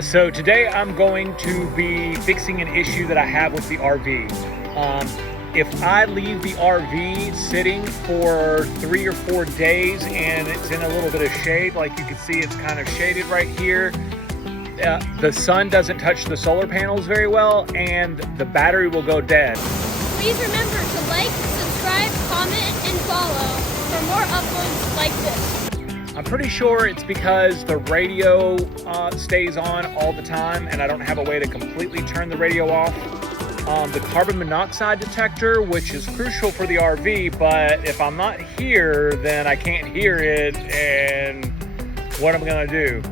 So today I'm going to be fixing an issue that I have with the RV. If I leave the RV sitting for 3 or 4 days and it's in a little bit of shade, like you can see it's kind of shaded right here, the sun doesn't touch the solar panels very well and the battery will go dead. Please remember to like, subscribe, comment, and follow for more uploads like this. I'm pretty sure it's because the radio stays on all the time and I don't have a way to completely turn the radio off. The carbon monoxide detector, which is crucial for the RV, but if I'm not here, then I can't hear it, and what am I gonna do?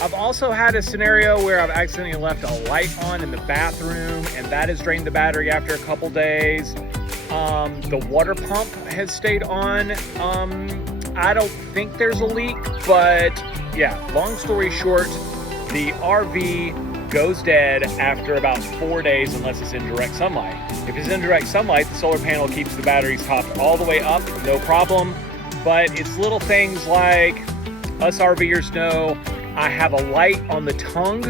I've also had a scenario where I've accidentally left a light on in the bathroom and that has drained the battery after a couple days. The water pump has stayed on. I don't think there's a leak, but yeah, long story short, the RV goes dead after about 4 days unless it's in direct sunlight. If it's in direct sunlight, the solar panel keeps the batteries topped all the way up, no problem. But it's little things like us RVers know I have a light on the tongue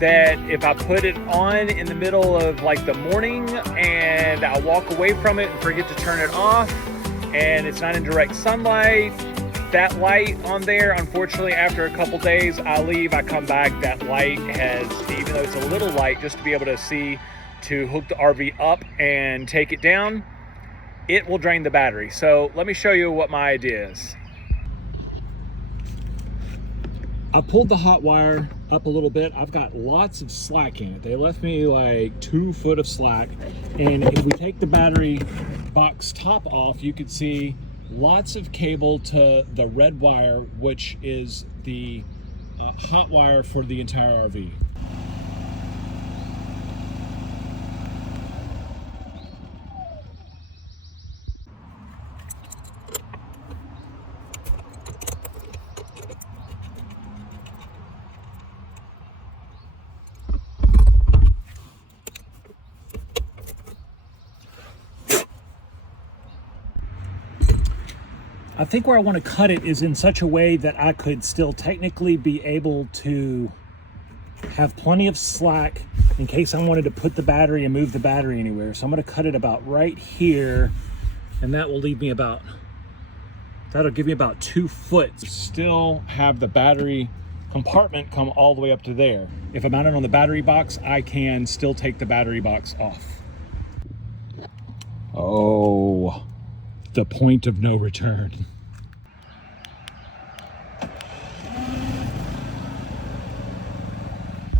that if I put it on in the middle of like the morning and I walk away from it and forget to turn it off, and it's not in direct sunlight, that light on there, unfortunately, after a couple days, I leave, I come back, that light has, even though it's a little light, just to be able to see, to hook the RV up and take it down, it will drain the battery. So let me show you what my idea is. I pulled the hot wire up a little bit. I've got lots of slack in it. They left me like 2 foot of slack. And if we take the battery box top off, you can see lots of cable to the red wire, which is the hot wire for the entire RV. I think where I want to cut it is in such a way that I could still technically be able to have plenty of slack in case I wanted to put the battery and move the battery anywhere. So I'm going to cut it about right here, and that will leave me about, that'll give me about 2 foot. Still have the battery compartment come all the way up to there. If I mount it on the battery box, I can still take the battery box off. Oh, the point of no return.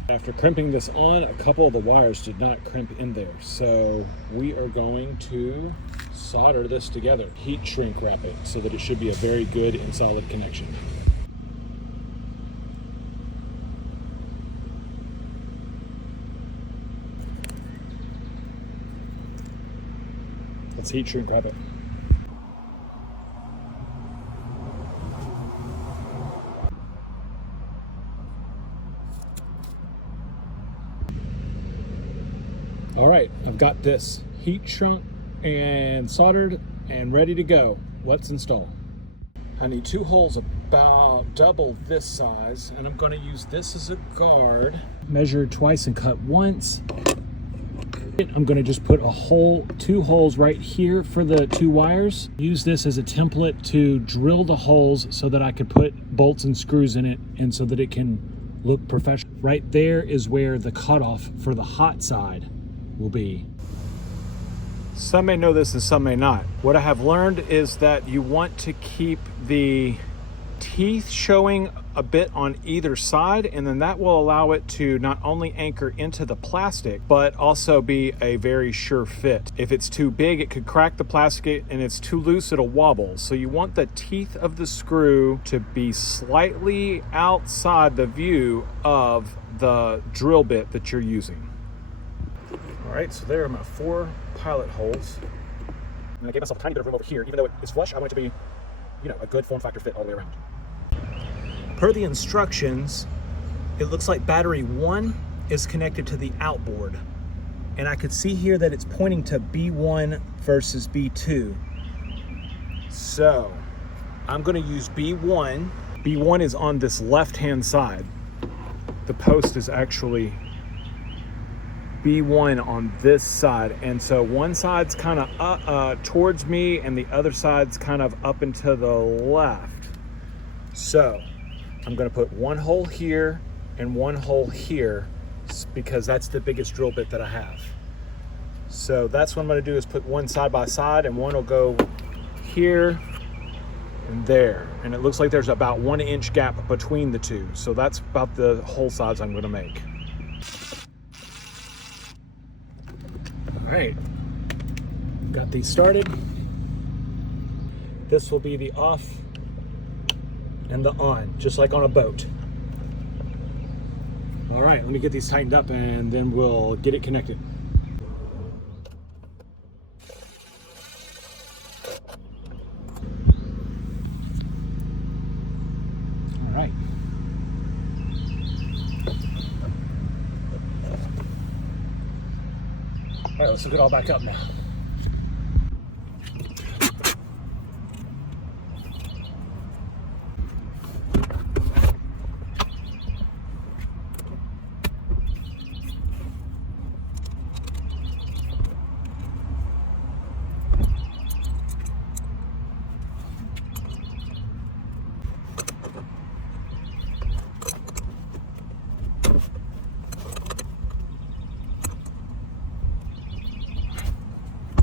After crimping this on, a couple of the wires did not crimp in there. So we are going to solder this together, heat shrink wrap it so that it should be a very good and solid connection. Let's heat shrink wrap it. All right, I've got this heat shrunk and soldered and ready to go. Let's install. I need 2 holes about double this size, and I'm going to use this as a guard. Measure twice and cut once. I'm going to just put a hole, 2 holes right here for the 2 wires. Use this as a template to drill the holes so that I could put bolts and screws in it and so that it can look professional. Right there is where the cutoff for the hot side will be. Some may know this and some may not. What I have learned is that you want to keep the teeth showing a bit on either side, and then that will allow it to not only anchor into the plastic but also be a very sure fit. If it's too big, it could crack the plastic, and it's too loose, it'll wobble. So you want the teeth of the screw to be slightly outside the view of the drill bit that you're using. All right, so there are my 4 pilot holes. And I gave myself a tiny bit of room over here. Even though it's flush, I want it to be, a good form factor fit all the way around. Per the instructions, it looks like battery 1 is connected to the outboard. And I could see here that it's pointing to B1 versus B2. So I'm gonna use B1. B1 is on this left-hand side. the post is actually B1 on this side, and so one side's kind of towards me and the other side's kind of up and to the left. So I'm going to put one hole here and one hole here because that's the biggest drill bit that I have. So that's what I'm going to do, is put one side by side, and one will go here and there, and it looks like there's about 1 inch gap between the two. So that's about the hole size I'm going to make. All right, got these started. This will be the off and the on, just like on a boat. All right, let me get these tightened up and then we'll get it connected. All right. All right, let's hook it all back up now.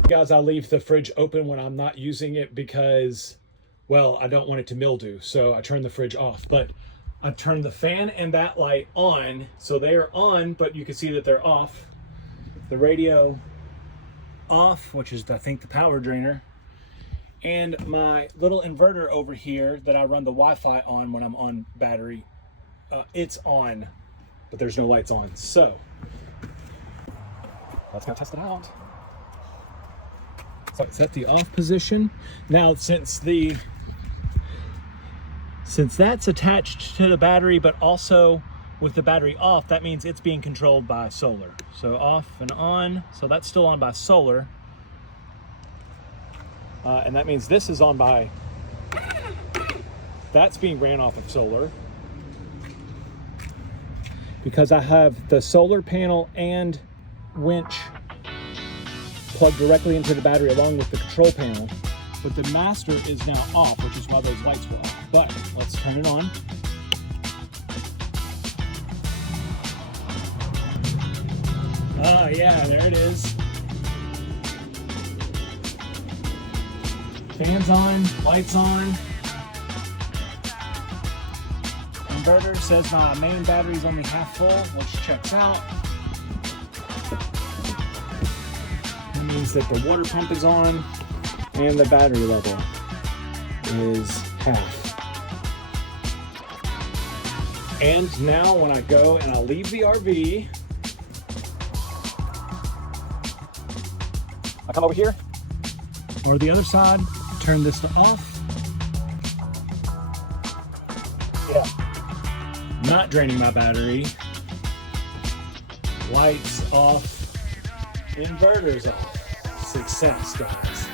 Guys, I leave the fridge open when I'm not using it because, well, I don't want it to mildew, so I turn the fridge off. But I turned the fan and that light on, so they are on, but you can see that they're off. The radio off, which is, I think, the power drainer. And my little inverter over here that I run the Wi-Fi on when I'm on battery, it's on, but there's no lights on. So let's go test it out. So it's at the off position. Now, since that's attached to the battery, but also with the battery off, that means it's being controlled by solar. So off and on, so that's still on by solar. And that means this is on by, that's being ran off of solar. Because I have the solar panel and winch plugged directly into the battery along with the control panel, but the master is now off, which is why those lights were off. But let's turn it on. Oh yeah, there it is. Fans on, lights on. Inverter says my main battery's only half full, which checks out. Means that the water pump is on and the battery level is half. And now when I go and I leave the RV, I come over here or the other side, turn this to off. Yeah, not draining my battery. Lights off, inverters off. Success, guys.